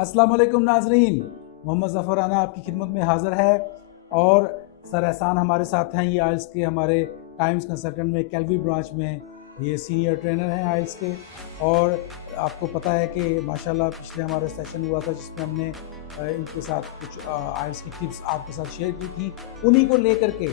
अस्सलाम वालेकुम नाजरीन, मोहम्मद ज़फ़र राना आपकी खिदमत में हाज़िर है। और सर एहसान हमारे साथ हैं। ये आइल्स के हमारे टाइम्स कंसल्टेंट में कैलवी ब्रांच में ये सीनियर ट्रेनर हैं आइल्स के। और आपको पता है कि माशाल्लाह पिछले हमारा सेशन हुआ था जिसमें हमने इनके साथ कुछ आइल्स की टिप्स आपके साथ शेयर की थी। उन्हीं को लेकर के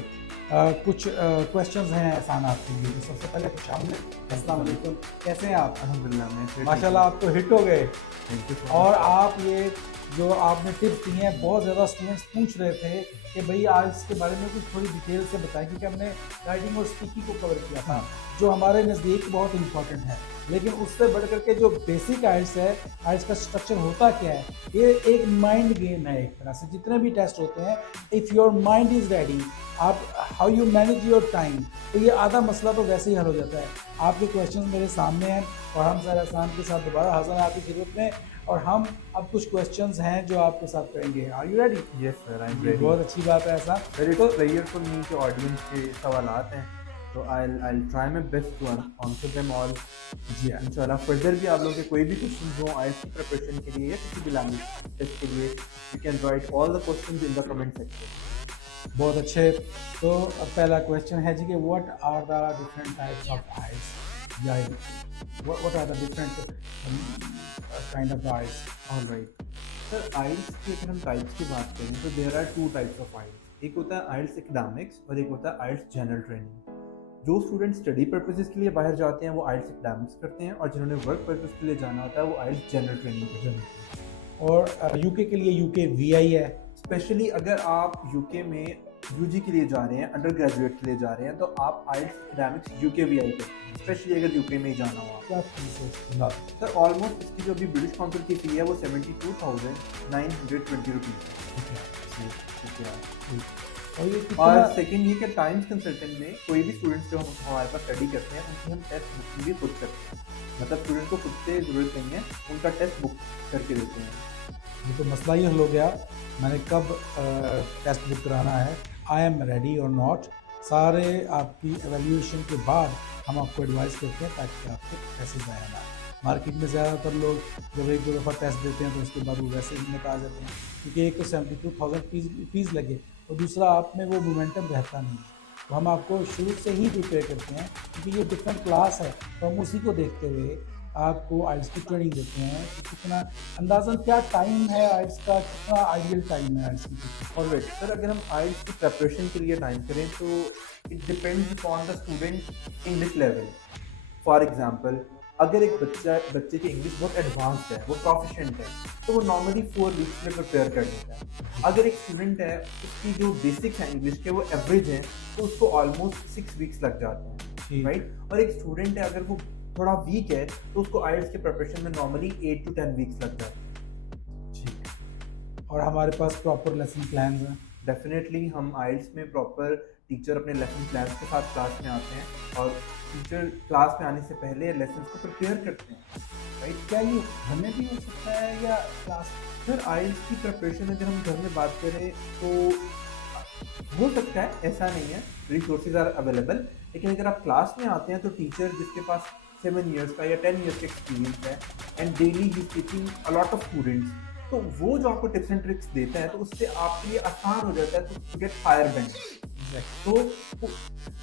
कुछ क्वेश्चंस हैं एहसान आपके लिए। तो सबसे पहले खुश आमदीद, अस्सलाम वालेकुम, कैसे हैं आप? अल्हम्दुलिल्लाह मैं माशाल्लाह आप तो हिट हो गए। थैंक यू और आप ये जो आपने टिप्स दी हैं, बहुत ज़्यादा स्टूडेंट्स पूछ रहे थे कि भाई आज इसके बारे में कुछ थोड़ी डिटेल से बताएं, क्योंकि हमने राइटिंग और स्पीकिंग को कवर किया था जो हमारे नज़दीक बहुत इंपॉर्टेंट है। लेकिन उससे बढ़ करके जो बेसिक आइल्स है, आइल्स का स्ट्रक्चर होता क्या है, ये एक माइंड गेम है। एक तरह से जितने भी टेस्ट होते हैं, if your mind is ready, आप how you manage your time, तो ये आधा मसला तो वैसे ही हल हो जाता है। आपके क्वेश्चन मेरे सामने हैं और हम सर एहसान के साथ दोबारा हाजिर हैं आपकी खिदमत में। और हम अब कुछ क्वेश्चंस हैं जो आपके साथ करेंगे। Are you ready? Yes sir, I am ready. बहुत अच्छी बात है ऐसा। सर तो इट्स क्लियर फॉर मी कि ऑडियंस के सवालात हैं, तो I try my best to answer them all. जी हाँ, इंशाल्लाह फर्दर भी आप लोगों के कोई भी क्वेश्चन हो आईएलटीएस की प्रिपरेशन के लिए या किसी भी लैंग्वेज टेस्ट के लिए, you can write all the questions in the comment section. बहुत अच्छे। तो अब पहला क्वेश्चन है जी कि what are the different types of eyes, या what are the different kind of eyes? Alright sir, IELTS की अगर हम टाइप्स की बात करें तो there are two types of IELTS. एक होता है आईएलटीएस एकेडमिक्स और एक होता है आईएलटीएस जनरल ट्रेनिंग। जो स्टूडेंट स्टडी पर्पसेस के लिए बाहर जाते हैं वो आईएलटीएस एकेडमिक्स करते हैं, और जिन्होंने वर्क पर्पस के लिए जाना होता है वो आईएलटीएस जनरल ट्रेनिंग करते हैं। और यूके के लिए यूके वीआई है। स्पेशली अगर आप यूके में यूजी के लिए जा रहे हैं, अंडर ग्रेजुएट के लिए जा रहे हैं, तो आप आईएलटीएस एकेडमिक्स यूके वीआई करते हैं, स्पेशली अगर यूके में ही जाना हो आपको। क्या फीस है इसकी? सर ऑलमोस्ट इसकी जो अभी ब्रिटिश काउंसिल की फी है वो 72,920 रुपीज़ है। और ये और कितना? सेकेंड ये कि टाइम्स कंसल्टेंट में कोई भी स्टूडेंट्स जो हमारे पास स्टडी करते हैं उनकी हम टेस्ट बुकिंग भी खुद करते हैं। मतलब स्टूडेंट को खुद से ज़रूरत नहीं है, उनका टेस्ट बुक करके देते हैं। ये तो मसला ही हल हो गया। मैंने कब टेस्ट बुक कराना है, आई एम रेडी और नॉट, सारे आपकी एवेल्यूएशन के बाद हम आपको एडवाइस करते हैं ताकि आपके पैसे ज़ाया ना। मार्केट में ज़्यादातर लोग जब एक दो दफ़ा टेस्ट देते हैं तो उसके बाद वो वैसे ही आ जाते हैं, क्योंकि एक तो 72,000 फीस लगे और दूसरा आप में वो मोमेंटम रहता नहीं है। तो हम आपको शुरू से ही प्रिपेयर करते हैं, क्योंकि ये डिफरेंट क्लास है, तो हम उसी को देखते हुए आपको आइल्स की ट्रेनिंग देते हैं कि कितना अंदाज़न क्या टाइम है आइल्स का, कितना आइडियल टाइम है आइल्स की। और वेट सर, अगर हम आईएलटीएस की प्रिपरेशन के लिए टाइम करें तो it depends upon the student English level. For example, अगर एक बच्चे की इंग्लिश बहुत एडवांस्ड है, वो प्रोफिशिएंट है, तो वो नॉर्मली 4 वीक्स में प्रिपेयर कर लेता है। अगर एक स्टूडेंट है उसकी जो बेसिक है इंग्लिश के वो एवरेज है, तो उसको ऑलमोस्ट 6 वीक्स लग जाते हैं, राइट। और एक स्टूडेंट है अगर वो थोड़ा वीक है तो उसको आईएलटीएस के प्रिपरेशन में नॉर्मली 8 to 10 वीक्स लग जाते हैं। ठीक है। और हमारे पास प्रॉपर लेसन प्लान हैं। डेफिनेटली हम आईएलटीएस में प्रॉपर टीचर अपने लेसन प्लान के साथ क्लास में आते हैं, और टीचर क्लास में आने से पहले लेसन को प्रिपेयर करते हैं, राइट। क्या ये घर में भी हो सकता है या क्लास? फिर आईएलटीएस की प्रिपरेशन अगर हम घर में बात करें तो हो सकता है, ऐसा नहीं है, रिसोर्सेज आर अवेलेबल। लेकिन अगर आप क्लास में आते हैं तो टीचर जिसके पास 7 ईयर्स का या 10 ईयर्स का एक्सपीरियंस है and daily he teaching a lot of students, तो वो जो आपको टिप्स एंड ट्रिक्स देता है तो उससे आपके लिए आसान हो जाता है टू गेट हायर बैंक। तो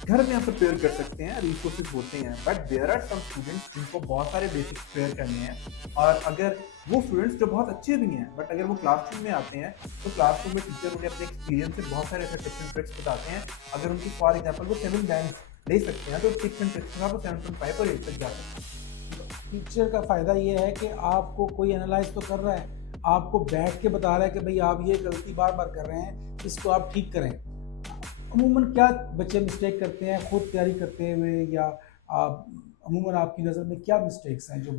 घर में आप प्रिपेयर कर सकते हैं, रिसोर्सेज होते हैं, but there are some students जिनको बहुत सारे बेसिक्स प्रिपेयर करने हैं। और अगर वो स्टूडेंट्स जो बहुत अच्छे भी हैं बट अगर वो क्लासरूम में आते हैं तो क्लासरूम में टीचर उन्हें अपने एक्सपीरियंस से बहुत सारे ऐसे टिप्स एंड ट्रिक्स बताते हैं। अगर उनकी फॉर एग्जाम्पल वो 7 बैंक्स ले सकते हैं तो टिप्स एंड ट्रिक्स का वो 7.5 और 8 तक जा सकते हैं। टीचर का फ़ायदा ये है कि आपको कोई एनालाइज तो कर रहा है, आपको बैठ के बता रहा है कि भाई आप ये गलती बार बार कर रहे हैं, इसको आप ठीक करें। अमूमन क्या बच्चे मिस्टेक करते हैं खुद तैयारी करते हुए, या अमूमन आपकी नज़र में क्या मिस्टेक्स हैं जो